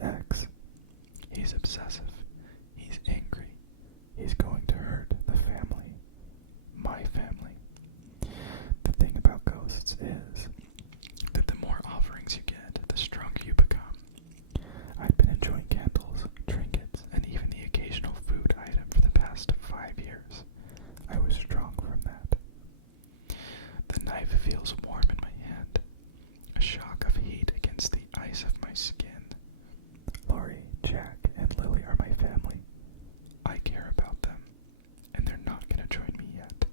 ex. He's obsessive. He's angry. He's going to hurt the family. My family. The thing about ghosts is that the more offerings you get, the stronger you become. I'd been enjoying candles, trinkets, and even the occasional food item for the past 5 years. I was strong from that. The knife feels warm in my hand, a shock of heat against the ice of my skin. Laurie, Jack, and Lily are my family. I care about them, and they're not going to join me yet.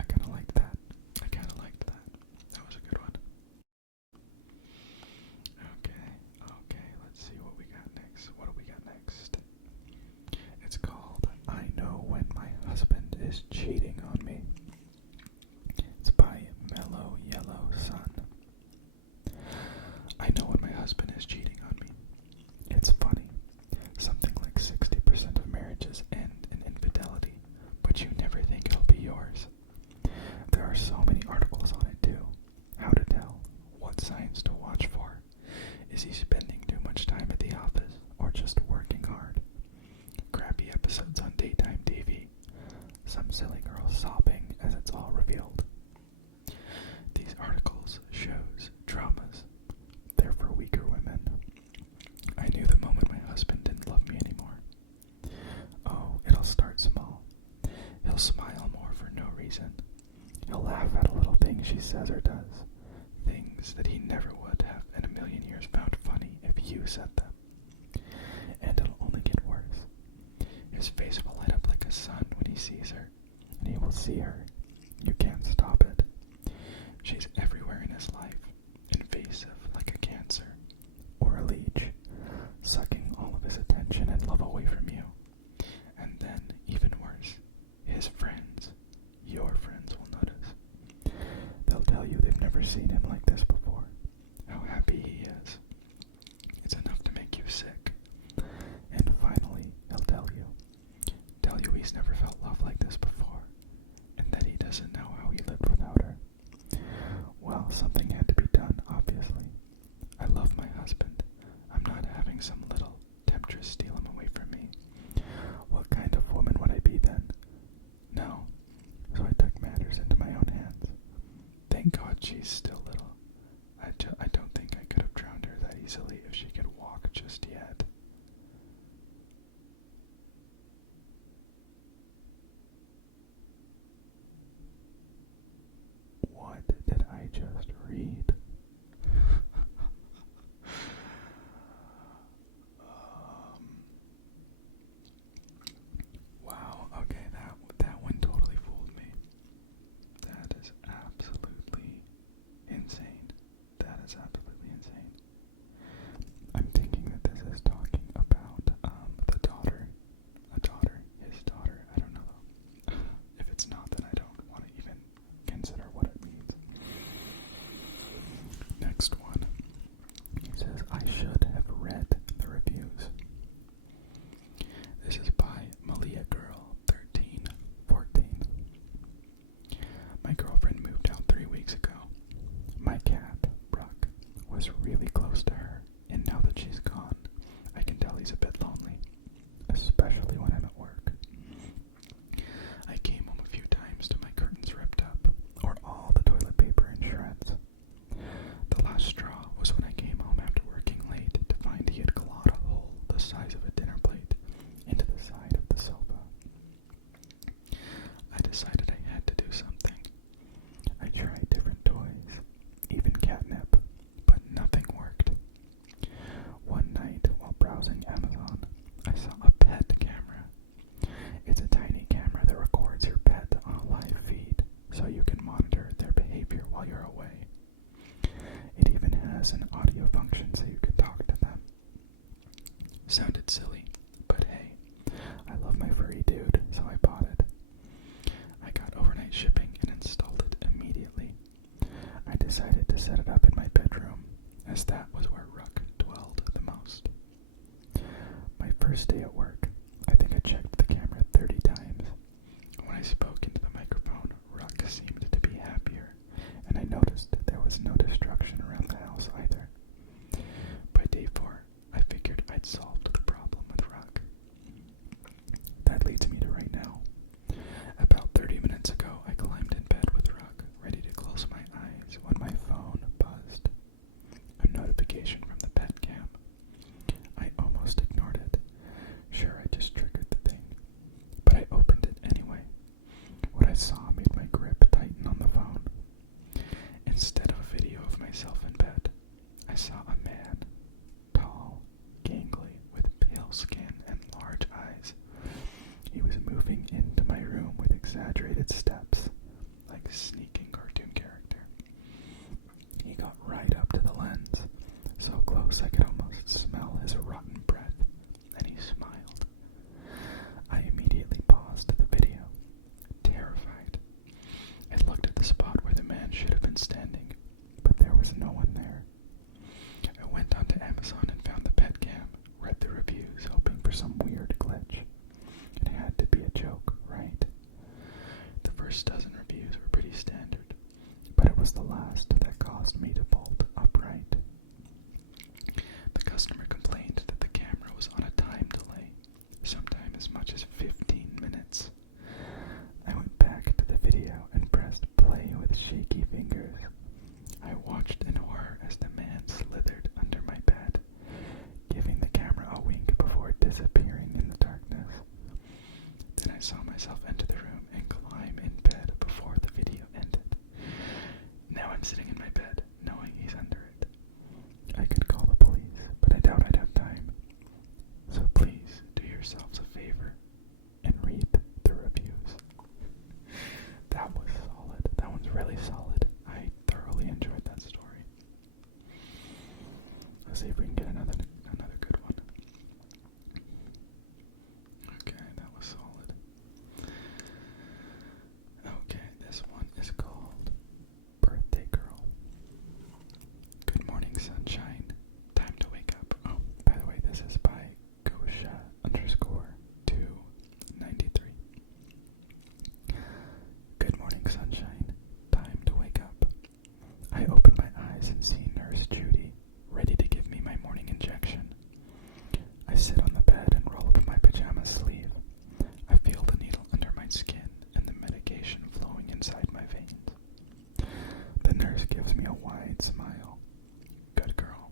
I kind of liked that. That was a good one. Okay, let's see what we got next. What do we got next? It's called I Know When My Husband Is Cheating on Me. It's by Mellow Yellow Sun. I know when my husband is cheating on me. It's funny. Something like 60% of marriages end in infidelity, but you never think it'll be yours. There are so many articles on it too. How to tell, what signs to watch for. Is he spending too much time at the office or just working hard? Crappy episodes on daytime TV. Some silly girl sobbing as it's all revealed. These articles, shows, dramas, they're for weaker women. I knew the moment my husband didn't love me anymore. Oh, it'll start small. He'll smile more for no reason. He'll laugh at a little thing she says or does. Things that he never would have in a million years found funny if you said them. And it'll only get worse. His face will light up like a sun when he sees her, and he will see her. You can't stop it. She's everywhere in his life, invasive like a cancer, or a leech, sucking all of his attention and love away from you. And then, even worse, his friends, your friends will notice. They'll tell you they've never seen him like this before, how happy he is. It's enough to make you sick. And finally, he'll tell you he's never felt love like this before, and that he doesn't know how he lived without her. Well, something had to be done, obviously. I love my husband. I'm not having some little temptress steal him away from me. What kind of woman would I be then? No. So I took matters into my own hands. Thank God she's still little. I don't think I could have drowned her that easily if she could walk just yet. What did I just read? Wow, okay, that one totally fooled me. That is absolutely insane. I'm thinking that this is talking about the daughter, his daughter. I don't know though. If it's not, then I don't want to even consider what it means. Next one. It says, I should have read the reviews. This is by Malia Girl 1314. My girlfriend moved out 3 weeks ago. My cat, Bruck, was really close to her, and now that she's gone, I can tell he's a bit lonely, especially when I'm at work. I came home a few times to my curtains ripped up, or all the toilet paper in shreds. The last straw was when I came home after working late to find he had clawed a hole the size of a dinner plate into the side of the sofa. I decided I had to do something. I tried different toys, even catnip, but nothing worked. One night, while browsing Amazon, I saw a pet camera. It's a tiny camera that records your pet on a live feed, so you can monitor their behavior while you're away. It even has an audio function so you can talk to them. Sounded silly, but hey, I love my furry dude, so I bought it. I got overnight shipping and installed it immediately. I decided to set it up in my bedroom, as that was where Ruck dwelled the most. My first day at work, I think I checked the camera 30 times. When I spoke into the microphone, Ruck seemed to be happier, and I noticed there was no destruction around the house either. Let's see if we can get another good one. Okay, that was solid. Okay, this one is called Birthday Girl. Good morning, sunshine. Time to wake up. Oh, by the way, this is by Gosha_293. Good morning, sunshine. Time to wake up. I open my eyes and see Nurse Judy, ready to give me my morning injection. I sit on the bed and roll up my pajama sleeve. I feel the needle under my skin and the medication flowing inside my veins. The nurse gives me a wide smile. Good girl.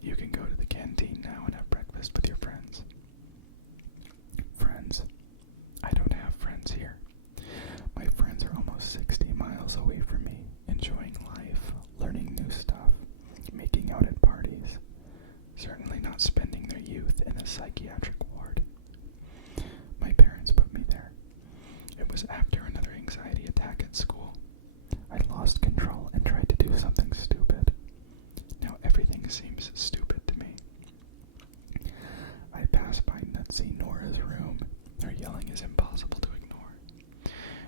You can go to the canteen now and have breakfast with your friends. Friends? I don't have friends here. My friends are almost 60 miles away from me, enjoying life, learning new stuff, making out at parties. Certainly not spending their youth in a psychiatric ward. My parents put me there. It was after another anxiety attack at school. I lost control and tried to do something stupid. Now everything seems stupid to me. I pass by Nutsy Nora's room. Her yelling is impossible to ignore.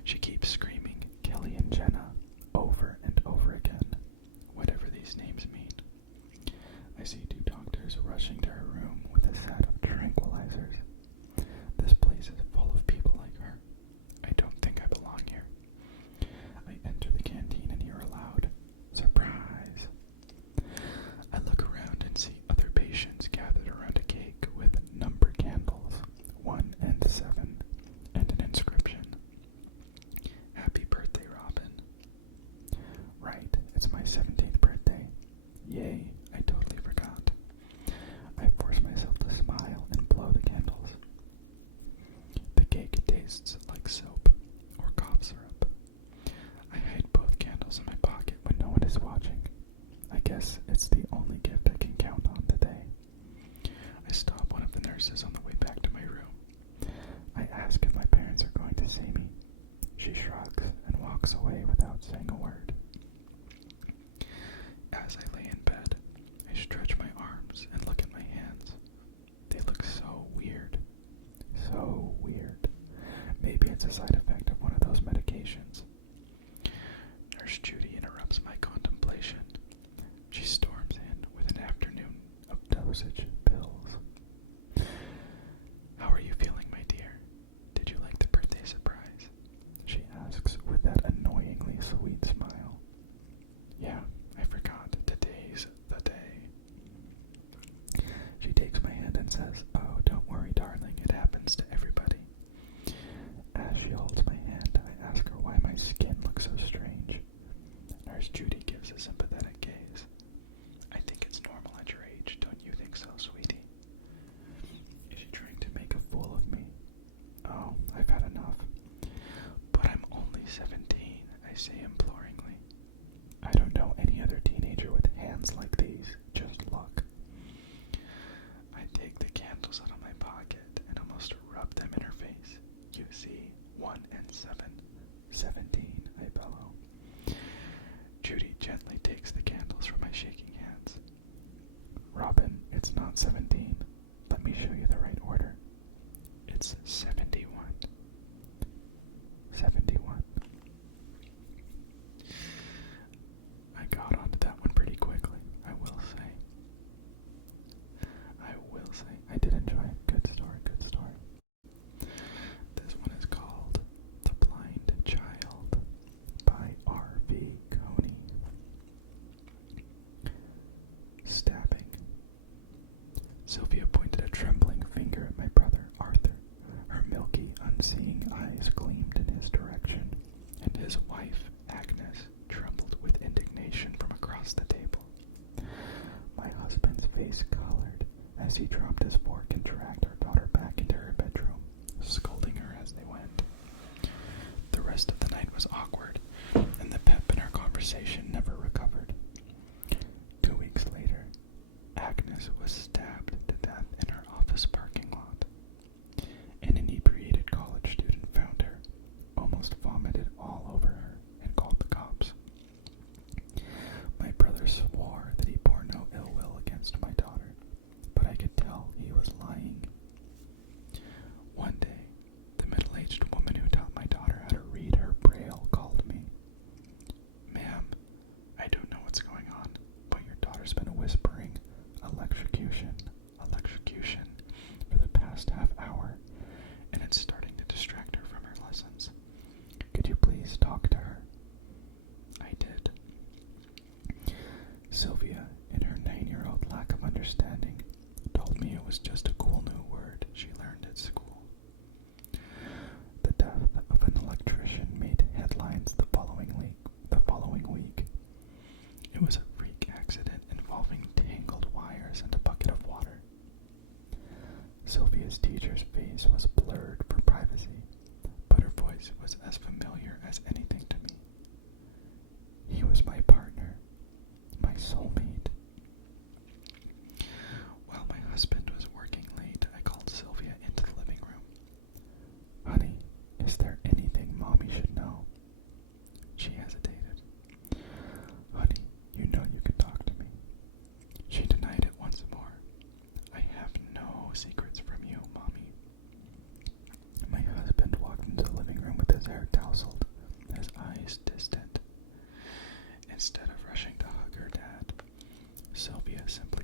She keeps screaming Kelly and Jenna over and over again, whatever these names mean. I see two doctors rushing to her room with a set of tranquilizers. This place is full of people like her. I don't think I belong here. I enter the canteen and hear aloud, "Surprise!" I look around and see other patients gathered around a cake with number candles, 1 and 7, and an inscription. Happy birthday, Robin. Right, it's my 17th birthday. Yay, I totally forgot. I force myself to smile and blow the candles. The cake tastes like soap or cough syrup. I hide both candles in my pocket when no one is watching. I guess it's the only gift I can count on today. I stop one of the nurses on the way back to my room. I ask if my parents are going to see me. She shrugs and walks away without saying a word. As I lay in bed, I stretch my arms and look at my hands. They look so weird. So weird. Maybe it's a side effect of one of those medications. Nurse Judy interrupts my contemplation. She storms in with an afternoon of dosage pills. How are you feeling, my dear? Did you like the birthday surprise? She asks with that annoyingly sweet smile. Yeah, I forgot. Today's the day. She takes my hand and says, "Oh, don't worry, darling. It happens to everybody." As she holds my hand, I ask her why my skin looks so strange. Nurse Judy gives a sympathetic gaze. I think it's normal at your age, don't you think so, sweetie? Is she trying to make a fool of me? Oh, I've had enough. But I'm only 17, I say imploringly. I don't know any other teenager with hands like these. Just look. I take the candles out of my pocket and almost rub them in her face. You see, 1 and 7. 17, I bellow. Judy gently takes the candles from my shaking hands. Robin, it's not 17. Let me show you the right order. It's 71. 71. I got onto that one pretty quickly, I will say. I did enjoy it. Good story, good story. This one is called The Blind Child by R.V. Coney. Stabbing. Sylvia pointed a trembling finger at my brother, Arthur. Her milky, unseeing eyes gleamed in his direction, and his wife, Agnes, trembled with indignation from across the table. My husband's face colored as he dropped his fork and dragged our daughter back into her bedroom, scolding her as they went. The rest of the night was awkward, and the pep in our conversation never recovered. 2 weeks later, Agnes was stabbed to death in her office parking lot. An inebriated college student found her, almost vomited all over her, and called the cops. My brother swore that he bore no ill will against my daughter. was just a cool new word she learned at school. The death of an electrician made headlines the following week. It was a freak accident involving tangled wires and a bucket of water. Sylvia's teacher's face was blurred for privacy, but her voice was as familiar as anything to me. He was my partner, my soulmate. While my husband was working late, I called Sylvia into the living room. Honey, is there anything Mommy should know? She hesitated. Honey, you know you can talk to me. She denied it once more. I have no secrets from you, Mommy. My husband walked into the living room with his hair tousled, his eyes distant. Instead of rushing to hug her dad, Sylvia simply